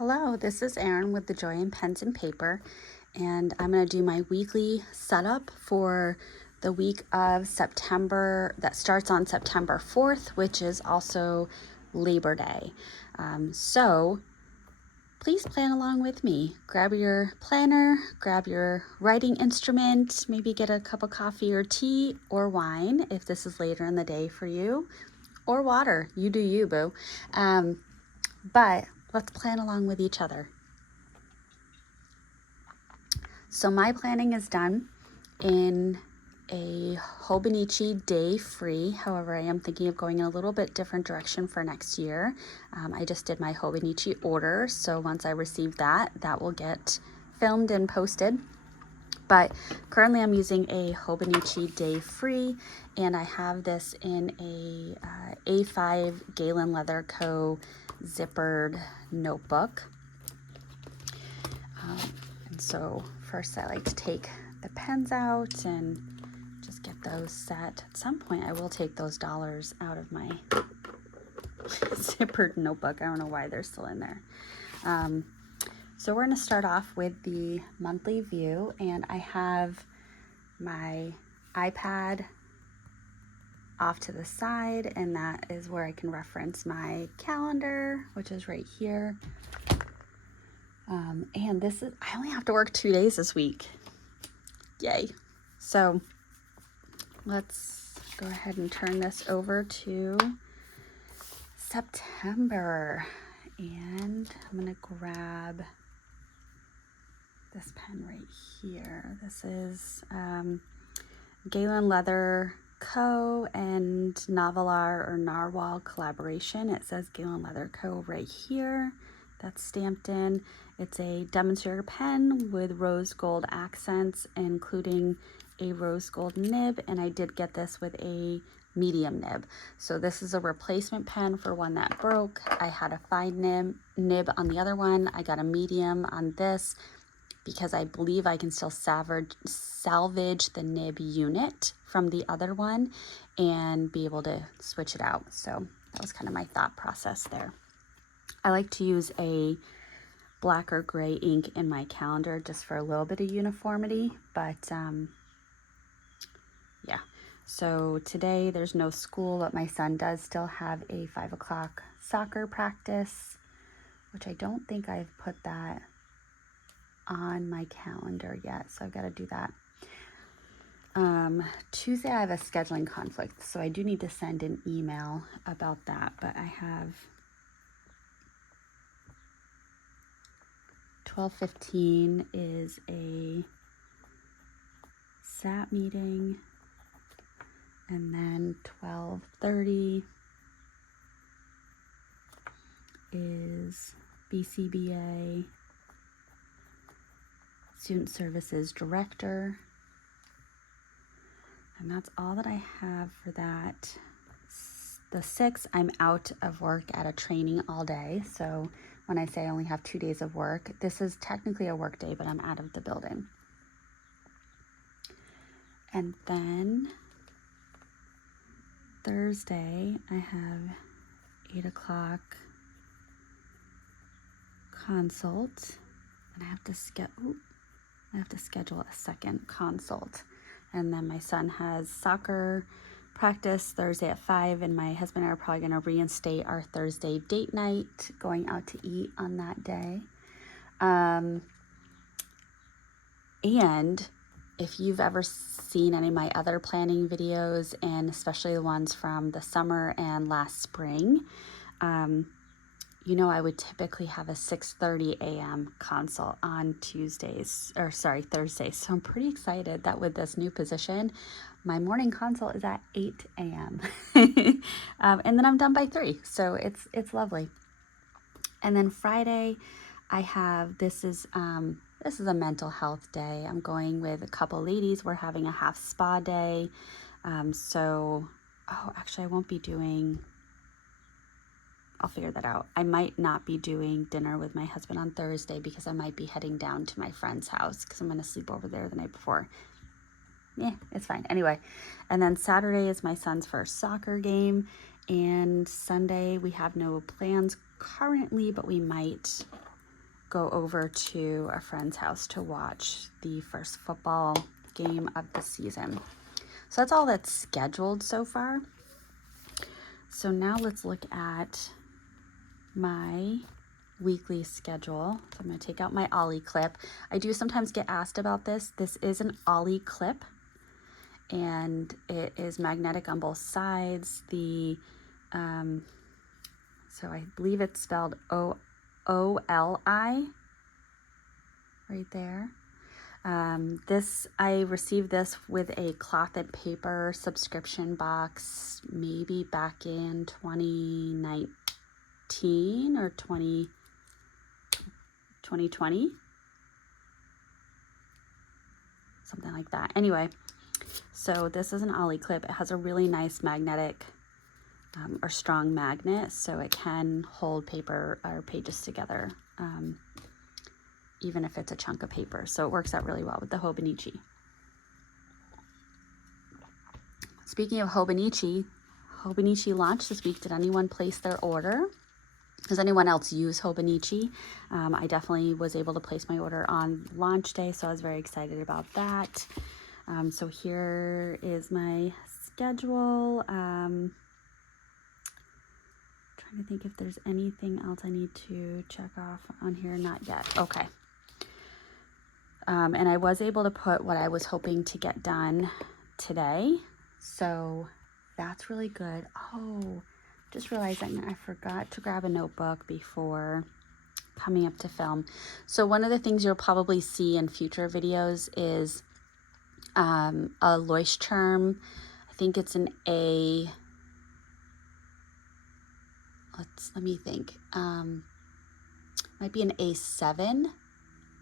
Hello, this is Erin with the Joy in Pens and Paper, and I'm going to do my weekly setup for the week of September that starts on September 4th, which is also Labor Day. So please plan along with me. Grab your planner, grab your writing instrument, maybe get a cup of coffee or tea or wine if this is later in the day for you, or water. You do you, boo. But let's plan along with each other. So my planning is done in a Hobonichi day free. However, I am thinking of going in a little bit different direction for next year. I just did my Hobonichi order, so once I receive that, that will get filmed and posted. But currently I'm using a Hobonichi day free, and I have this in a A5 Galen Leather Co. zippered notebook. And so first I like to take the pens out and just get those set. At some point I will take those dollars out of my zippered notebook. I don't know why they're still in there. So we're going to start off with the monthly view, and I have my iPad off to the side, and that is where I can reference my calendar, which is right here. And this is, I only have to work 2 days this week. Yay. So let's go ahead and turn this over to September. And I'm going to grab this pen right here. This is Galen Leather Co. and Novelar or Narwhal collaboration. It says Galen Leather Co. right here. That's stamped in. It's a demonstrator pen with rose gold accents, including a rose gold nib, and I did get this with a medium nib. So this is a replacement pen for one that broke. I had a fine nib on the other one. I got a medium on this because I believe I can still salvage the nib unit from the other one and be able to switch it out. So that was kind of my thought process there. I like to use a black or gray ink in my calendar just for a little bit of uniformity, but yeah. So today there's no school, but my son does still have a 5 o'clock soccer practice, which I don't think I've put that on my calendar yet, so I've got to do that. Tuesday I have a scheduling conflict, so I do need to send an email about that, but I have 12:15 is a SAT meeting, and then 12:30 is BCBA Student Services Director, and that's all that I have for that. The 6th, I'm out of work at a training all day, so when I say I only have 2 days of work, this is technically a work day, but I'm out of the building. And then Thursday, I have 8 o'clock consult, and I have to schedule a second consult. And then my son has soccer practice Thursday at 5, and my husband and I are probably going to reinstate our Thursday date night, going out to eat on that day. And if you've ever seen any of my other planning videos, and especially the ones from the summer and last spring, you know I would typically have a 6:30 a.m. consult on Thursdays. So I'm pretty excited that with this new position, my morning consult is at 8 a.m. And then I'm done by 3, so it's lovely. And then Friday, I have, this is a mental health day. I'm going with a couple ladies. We're having a half spa day. Actually I won't be doing, I'll figure that out. I might not be doing dinner with my husband on Thursday because I might be heading down to my friend's house because I'm going to sleep over there the night before. Yeah, it's fine. Anyway, and then Saturday is my son's first soccer game, and Sunday we have no plans currently, but we might go over to a friend's house to watch the first football game of the season. So that's all that's scheduled so far. So now let's look at my weekly schedule. So I'm going to take out my Ollie clip. I do sometimes get asked about this. This is an Ollie clip, and it is magnetic on both sides. So I believe it's spelled O-L-I right there. I received this with a cloth and paper subscription box, maybe back in 2019 or 2020, something like that. Anyway, so this is an Ollie clip. It has a really nice magnetic or strong magnet, so it can hold paper or pages together, even if it's a chunk of paper. So it works out really well with the Hobonichi. Speaking of Hobonichi launched this week. Did anyone place their order? Does anyone else use Hobonichi? I definitely was able to place my order on launch day, so I was very excited about that. So here is my schedule. Trying to think if there's anything else I need to check off on here. Not yet. Okay. And I was able to put what I was hoping to get done today. So that's really good. Oh, just realizing I forgot to grab a notebook before coming up to film. So one of the things you'll probably see in future videos is a Leuchtturm. I think it's an A. Let me think. Might be an A7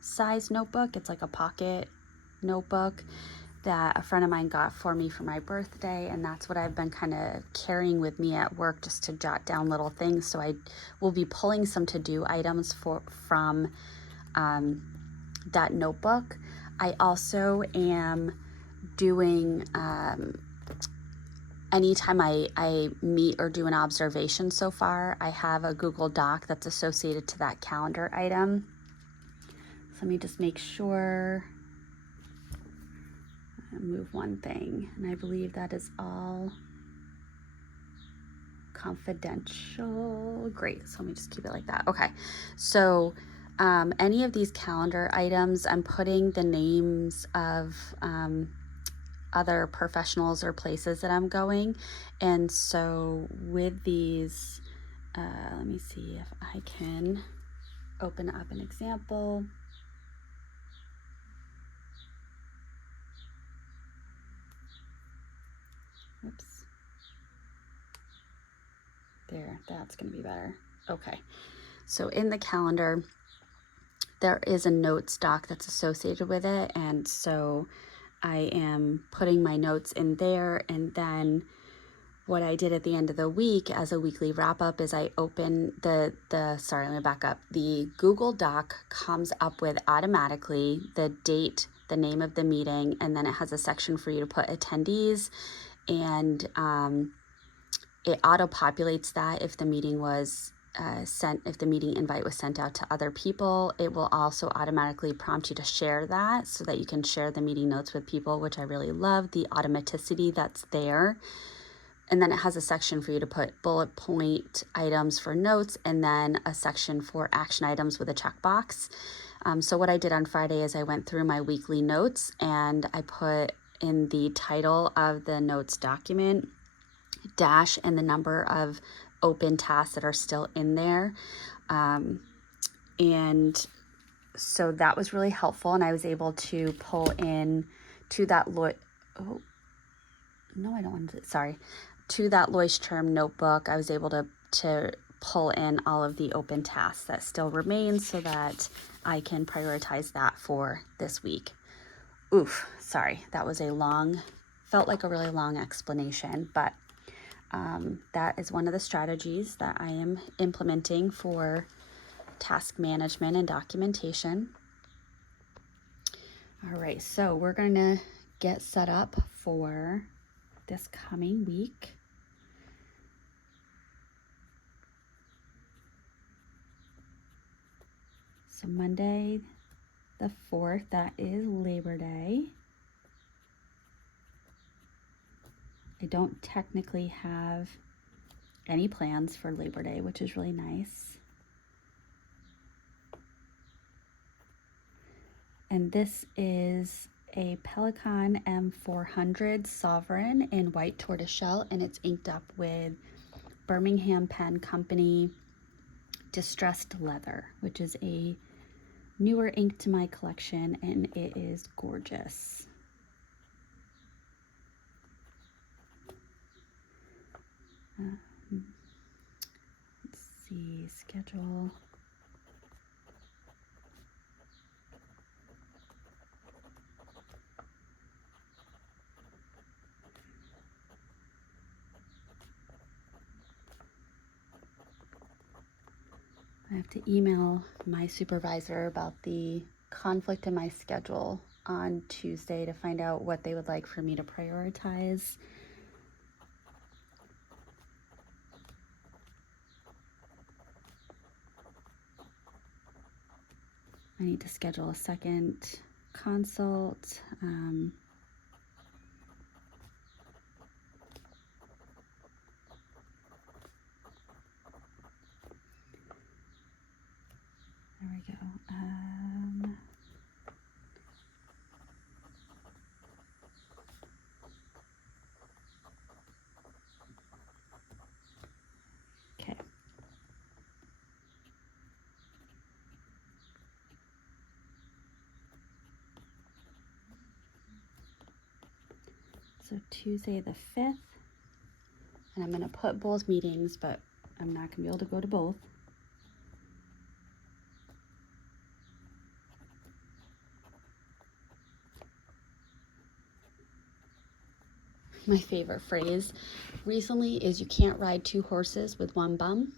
size notebook. It's like a pocket notebook that a friend of mine got for me for my birthday, and that's what I've been kind of carrying with me at work, just to jot down little things. So I will be pulling some to-do items from that notebook. I also am doing anytime I meet or do an observation so far, I have a Google Doc that's associated to that calendar item. So let me just make sure. Move one thing, and I believe that is all confidential. Great. So let me just keep it like that. Okay. So any of these calendar items, I'm putting the names of other professionals or places that I'm going. And so with these, let me see if I can open up an example. Oops. There, that's going to be better. Okay. So in the calendar, there is a notes doc that's associated with it. And so I am putting my notes in there, and then what I did at the end of the week as a weekly wrap up is I open sorry, let me back up. The Google Doc comes up with automatically the date, the name of the meeting, and then it has a section for you to put attendees, and it auto populates that if the meeting was if the meeting invite was sent out to other people. It will also automatically prompt you to share that so that you can share the meeting notes with people, which I really love, the automaticity that's there. And then it has a section for you to put bullet point items for notes, and then a section for action items with a checkbox. So what I did on Friday is I went through my weekly notes, and I put in the title of the notes document dash and the number of open tasks that are still in there. And so that was really helpful, and I was able to pull in to that to that Leuchtturm notebook. I was able to pull in all of the open tasks that still remain so that I can prioritize that for this week. Oof, sorry, that was felt like a really long explanation, but that is one of the strategies that I am implementing for task management and documentation. All right, so we're going to get set up for this coming week. So Monday the 4th, that is Labor Day. I don't technically have any plans for Labor Day, which is really nice. And this is a Pelican M400 Sovereign in white tortoiseshell, and it's inked up with Birmingham Pen Company Distressed Leather, which is a newer ink to my collection, and it is gorgeous. Let's see, schedule. I have to email my supervisor about the conflict in my schedule on Tuesday to find out what they would like for me to prioritize. I need to schedule a second consult. There we go. Okay. So Tuesday the 5th, and I'm going to put both meetings, but I'm not going to be able to go to both. My favorite phrase recently is you can't ride two horses with one bum.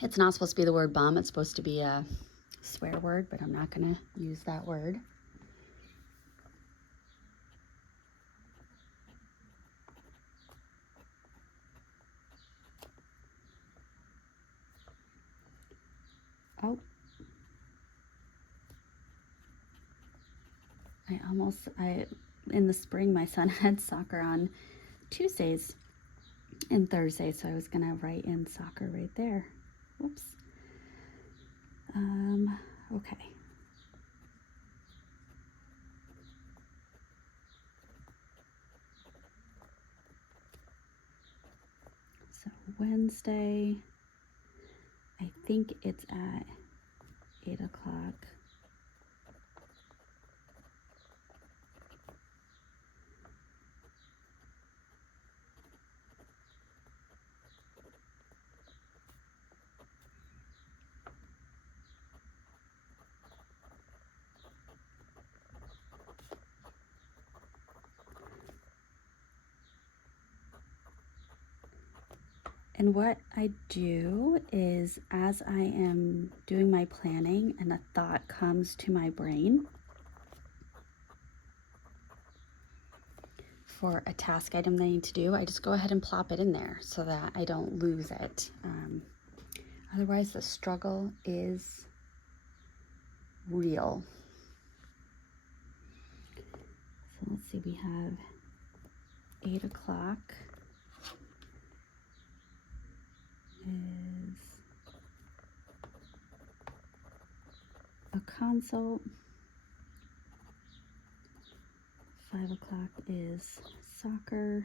It's not supposed to be the word bum. It's supposed to be a swear word, but I'm not going to use that word. Oh. In the spring, my son had soccer on Tuesdays and Thursdays, so I was going to write in soccer right there. Whoops. Okay. So Wednesday, I think it's at 8 o'clock. And what I do is, as I am doing my planning and a thought comes to my brain for a task item that I need to do, I just go ahead and plop it in there so that I don't lose it. Otherwise, the struggle is real. So let's see, we have 8 o'clock is a consult. 5 o'clock is soccer.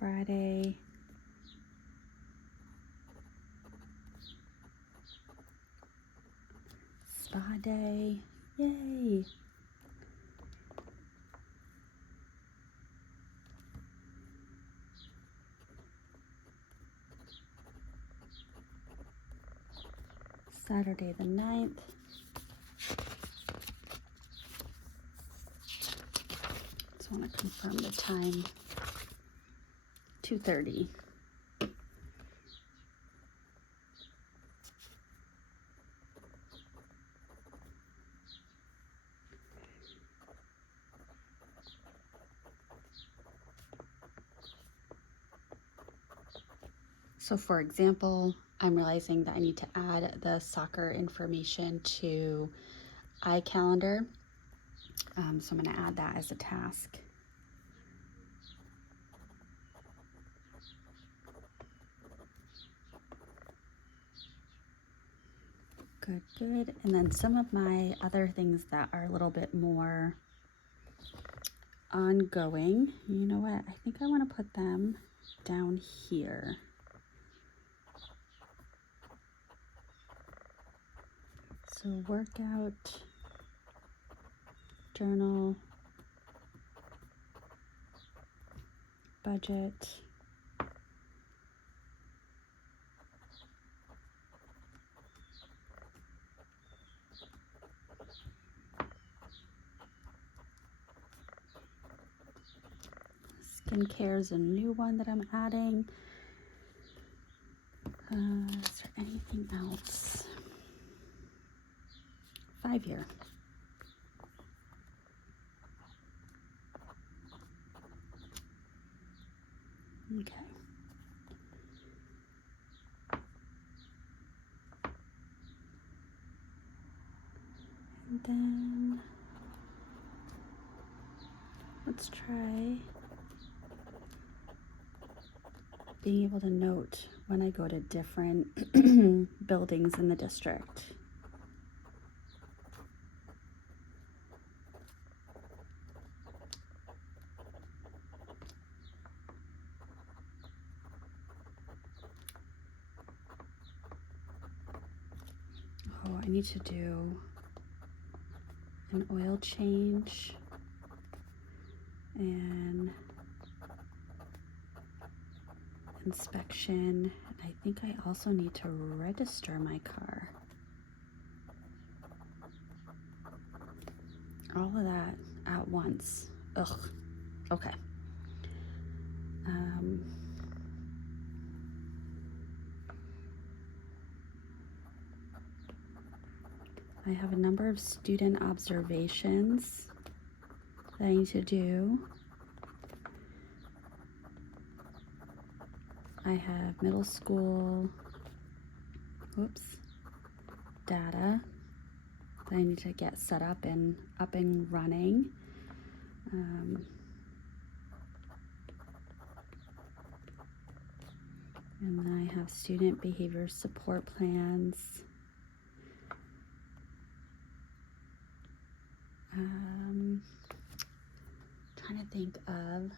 Friday. Spa day. Yay. Saturday the 9th. Just want to confirm the time. 2:30. So for example, I'm realizing that I need to add the soccer information to iCalendar. So I'm going to add that as a task. Good, good. And then some of my other things that are a little bit more ongoing, you know what? I think I want to put them down here. So workout, journal, budget, skincare is a new one that I'm adding. Is there anything else? 5-year. Okay. And then let's try being able to note when I go to different buildings in the district. Oh, I need to do an oil change and inspection. I think I also need to register my car. All of that at once. Ugh. Okay. I have a number of student observations that I need to do. I have middle school, data that I need to get set up and running. And then I have student behavior support plans. Trying to think of,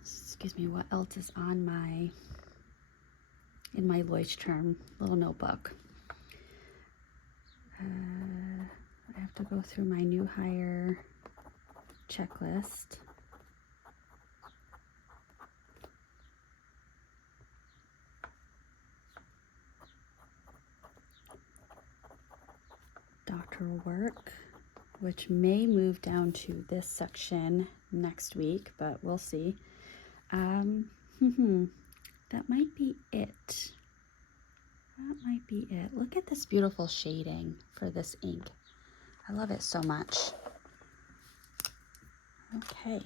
excuse me, what else is on in my Leuchtturm little notebook. I have to go through my new hire checklist. Doctoral work, which may move down to this section next week, but we'll see. That might be it. That might be it. Look at this beautiful shading for this ink. I love it so much. Okay.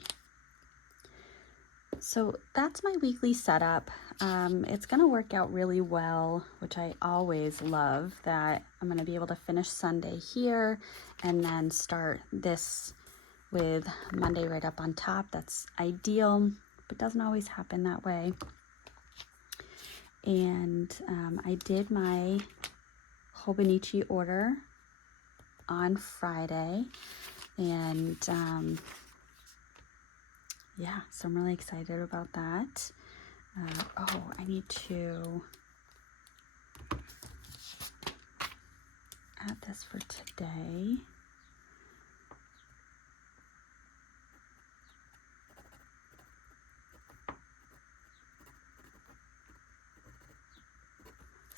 So that's my weekly setup. It's going to work out really well, which I always love, that I'm going to be able to finish Sunday here and then start this with Monday right up on top. That's ideal, but doesn't always happen that way. And I did my Hobonichi order on Friday, and yeah, so I'm really excited about that. Oh, I need to add this for today.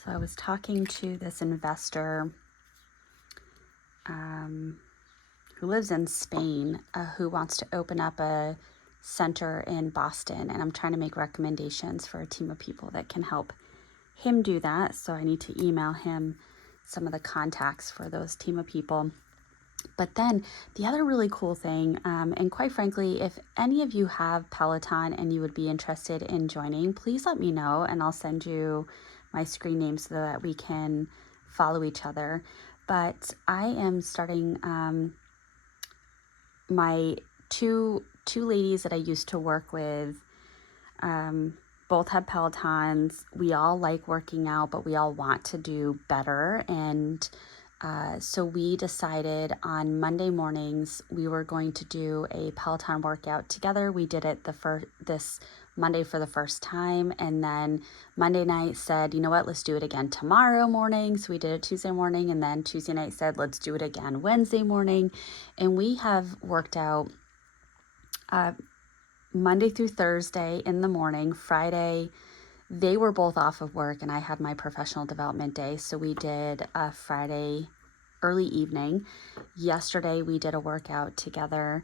So I was talking to this investor who lives in Spain, who wants to open up a center in Boston, and I'm trying to make recommendations for a team of people that can help him do that. So I need to email him some of the contacts for those team of people. But then the other really cool thing, and quite frankly, if any of you have Peloton and you would be interested in joining, please let me know and I'll send you my screen name so that we can follow each other. But I am starting my two ladies that I used to work with. Both have Pelotons. We all like working out, but we all want to do better. And so we decided on Monday mornings we were going to do a Peloton workout together. We did it this Monday for the first time, and then Monday night said, you know what, let's do it again tomorrow morning. So we did it Tuesday morning, and then Tuesday night said, let's do it again Wednesday morning. And we have worked out Monday through Thursday in the morning. Friday, they were both off of work and I had my professional development day. So we did a Friday early evening. Yesterday, we did a workout together.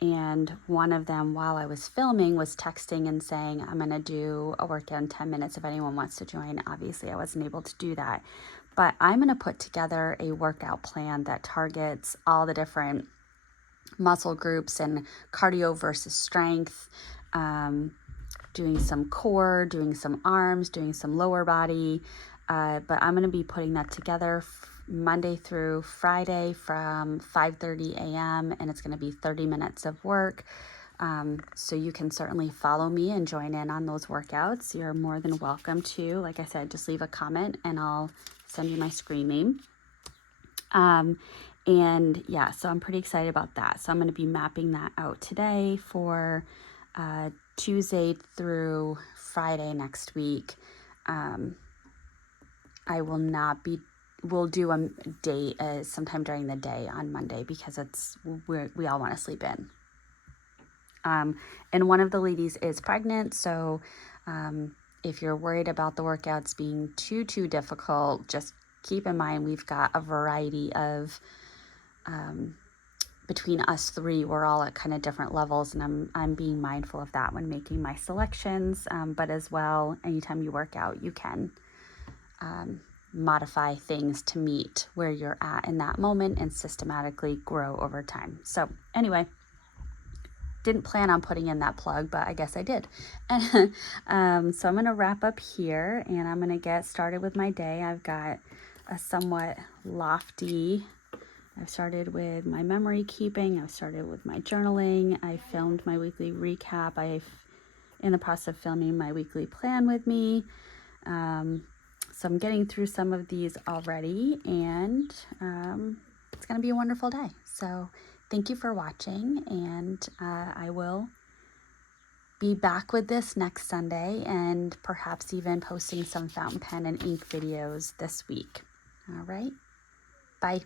And one of them, while I was filming, was texting and saying, I'm going to do a workout in 10 minutes if anyone wants to join. Obviously, I wasn't able to do that. But I'm going to put together a workout plan that targets all the different muscle groups and cardio versus strength, doing some core, doing some arms, doing some lower body. But I'm going to be putting that together Monday through Friday from 5:30 a.m. and it's going to be 30 minutes of work. So you can certainly follow me and join in on those workouts. You're more than welcome to. Like I said, just leave a comment and I'll send you my screen name. And yeah, so I'm pretty excited about that. So I'm going to be mapping that out today for Tuesday through Friday next week. I will not be, we'll do a day sometime during the day on Monday because we all want to sleep in. And one of the ladies is pregnant. So if you're worried about the workouts being too difficult, just keep in mind we've got a variety of between us three, we're all at kind of different levels, and I'm being mindful of that when making my selections. But as well, anytime you work out, you can modify things to meet where you're at in that moment and systematically grow over time. So anyway, didn't plan on putting in that plug, but I guess I did. So I'm going to wrap up here and I'm going to get started with my day. I've got a somewhat lofty, I've started with my memory keeping. I've started with my journaling. I filmed my weekly recap. I'm in the process of filming my weekly plan with me. So I'm getting through some of these already, and it's going to be a wonderful day. So thank you for watching, and I will be back with this next Sunday and perhaps even posting some fountain pen and ink videos this week. All right. Bye.